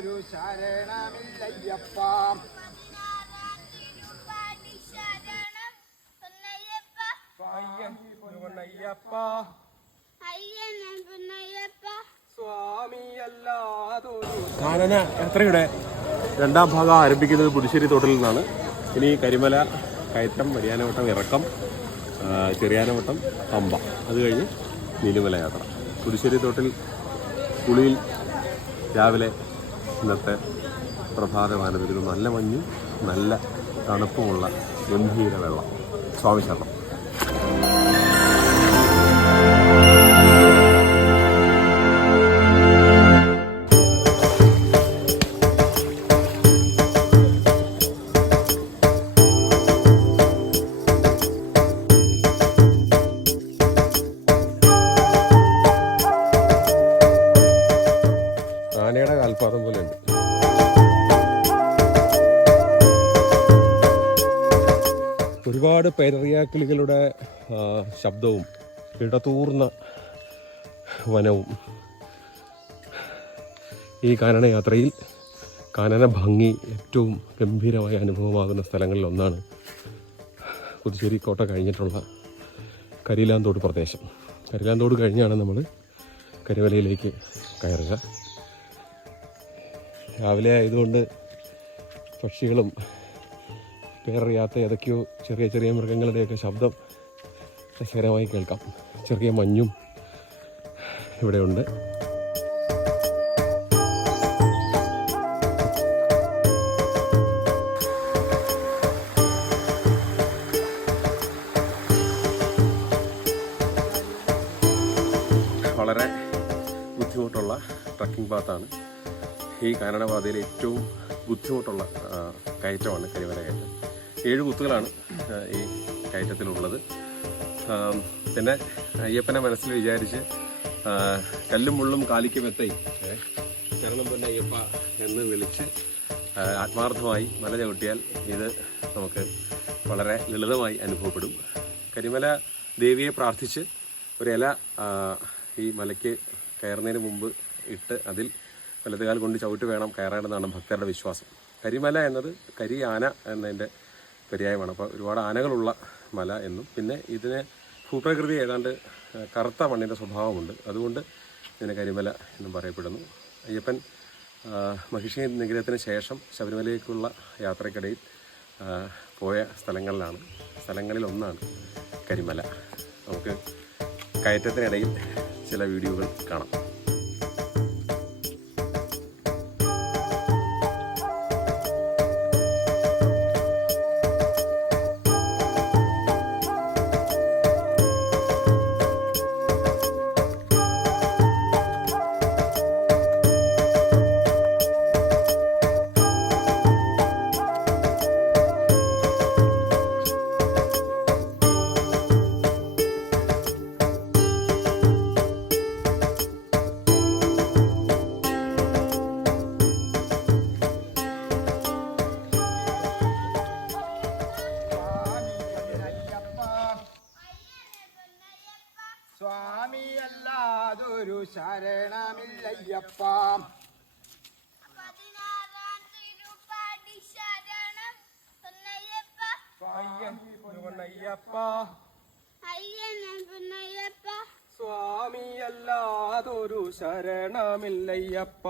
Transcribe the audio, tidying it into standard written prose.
യാതൊരു ശരണമില്ലയ്യപ്പ. കാനന യാത്രയുടെ രണ്ടാം ഭാഗം ആരംഭിക്കുന്നത് പുതുശ്ശേരി തോട്ടിൽ നിന്നാണ്. ഇനി കരിമല കയറ്റം, വലിയാനവട്ടം ഇറക്കം, ചെറിയാനവട്ടം, പമ്പ, അത് കഴിഞ്ഞ് നീലിമല യാത്ര. പുതുശ്ശേരി തോട്ടിൽ കുളിയിൽ രാവിലെ ഇന്നത്തെ പ്രഭാതമാനത്തിൽ നല്ല മഞ്ഞും നല്ല തണുപ്പുമുള്ള ഗംഭീര വെള്ളം. സ്വാമി ശരണം. ആനയുടെ കാൽപാദം പോലെ ഉണ്ട്. ഒരുപാട് പേരറിയാക്കിളികളുടെ ശബ്ദവും ഇടതൂർന്ന വനവും ഈ കാനന യാത്രയിൽ കാനന ഭംഗി ഏറ്റവും ഗംഭീരമായ അനുഭവമാകുന്ന സ്ഥലങ്ങളിൽ ഒന്നാണ് പുതുശ്ശേരി കോട്ട കഴിഞ്ഞിട്ടുള്ള കരിയിലാന്തോട് പ്രദേശം. കരിയിലാന്തോട് കഴിഞ്ഞാണ് നമ്മൾ കരിമലയിലേക്ക് കയറുക. രാവിലെ ആയതുകൊണ്ട് പക്ഷികളും പേരറിയാത്ത ഏതൊക്കെയോ ചെറിയ ചെറിയ മൃഗങ്ങളുടെയൊക്കെ ശബ്ദം രസകരമായി കേൾക്കാം. ചെറിയ മഞ്ഞും ഇവിടെയുണ്ട്. വളരെ ബുദ്ധിമുട്ടുള്ള ട്രക്കിംഗ് പാത്താണ്. ഈ കാനനപാതയിലെ ഏറ്റവും ബുദ്ധിമുട്ടുള്ള കയറ്റമാണ് കരിമല കയറ്റം. 7 കുത്തുകളാണ് ഈ കയറ്റത്തിലുള്ളത്. പിന്നെ അയ്യപ്പനെ മനസ്സിൽ വിചാരിച്ച് കല്ലും മുള്ളും കാലിക്കും എത്തൈ ശരണം പൊന്നെ അയ്യപ്പ എന്ന് വിളിച്ച് ആത്മാർത്ഥമായി മല ചവിട്ടിയാൽ ഇത് നമുക്ക് വളരെ ലളിതമായി അനുഭവപ്പെടും. കരിമല ദേവിയെ പ്രാർത്ഥിച്ച് ഒരു ഇല ഈ മലയ്ക്ക് കയറുന്നതിന് മുമ്പ് ഇട്ട് അതിൽ വലതുകാൽ കൊണ്ട് ചവിട്ട് വേണം കയറേണ്ടതാണ് ഭക്തരുടെ വിശ്വാസം. കരിമല എന്നത് കരി ആന എന്നതിൻ്റെ പര്യായമാണ്. അപ്പോൾ ഒരുപാട് ആനകളുള്ള മല എന്നും, പിന്നെ ഇതിന് ഭൂപ്രകൃതി ഏതാണ്ട് കറുത്ത മണ്ണിൻ്റെ സ്വഭാവമുണ്ട്, അതുകൊണ്ട് ഇതിന് കരിമല എന്നും പറയപ്പെടുന്നു. അയ്യപ്പൻ മഹിഷി നിഗ്രഹത്തിന് ശേഷം ശബരിമലയിലേക്കുള്ള യാത്രക്കിടയിൽ പോയ സ്ഥലങ്ങളിലൊന്നാണ് കരിമല. നമുക്ക് കയറ്റത്തിനിടയിൽ ചില വീഡിയോകൾ കാണാം. സ്വാമി അല്ലാതൊരു ശരണമില്ലയ്യപ്പ. സ്വാമി അല്ലാതൊരു ശരണമില്ലയ്യപ്പ.